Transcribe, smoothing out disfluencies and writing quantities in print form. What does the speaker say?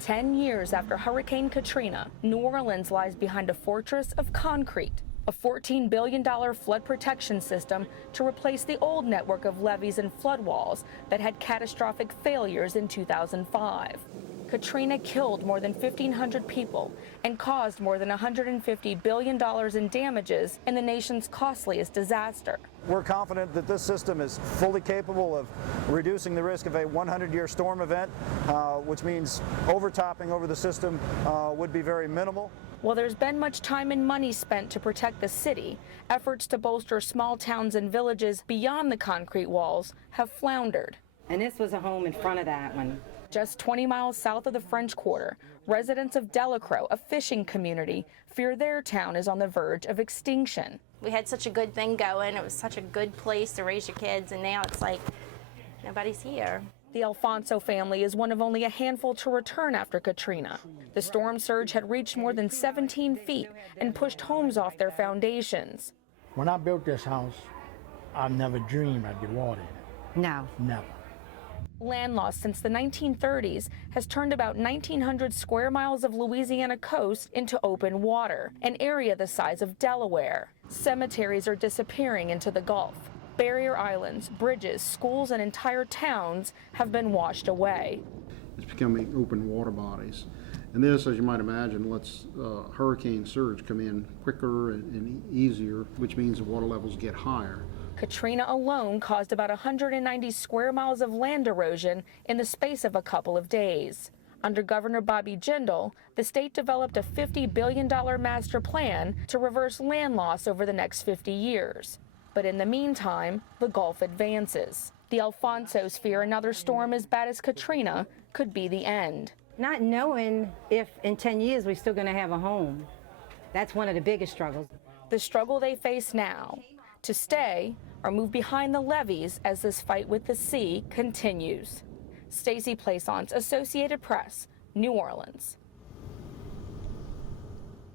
10 years after Hurricane Katrina, New Orleans lies behind a fortress of concrete, a $14 billion flood protection system to replace the old network of levees and flood walls that had catastrophic failures in 2005. Katrina killed more than 1,500 people and caused more than $150 billion in damages in the nation's costliest disaster. We're confident that this system is fully capable of reducing the risk of a 100-year storm event, which means overtopping over the system would be very minimal. While there's been much time and money spent to protect the city, efforts to bolster small towns and villages beyond the concrete walls have floundered. And this was a home in front of that one. Just 20 miles south of the French Quarter, residents of Delacroix, a fishing community, fear their town is on the verge of extinction. We had such a good thing going. It was such a good place to raise your kids, and now it's like nobody's here. The Alfonso family is one of only a handful to return after Katrina. The storm surge had reached more than 17 feet and pushed homes off their foundations. When I built this house, I never dreamed I'd get water in it. No. Never. Land loss since the 1930s has turned about 1,900 square miles of Louisiana coast into open water, an area the size of Delaware. Cemeteries are disappearing into the Gulf. Barrier islands, bridges, schools, and entire towns have been washed away. It's becoming open water bodies. And this, as you might imagine, lets hurricane surge come in quicker and easier, which means the water levels get higher. Katrina alone caused about 190 square miles of land erosion in the space of a couple of days. Under Governor Bobby Jindal, the state developed a $50 billion master plan to reverse land loss over the next 50 years. But in the meantime, the Gulf advances. The Alfonsos fear another storm as bad as Katrina could be the end. Not knowing if in 10 years we're still going to have a home. That's one of the biggest struggles. The struggle they face now, to stay or move behind the levees as this fight with the sea continues. Stacey Plaisance, Associated Press, New Orleans.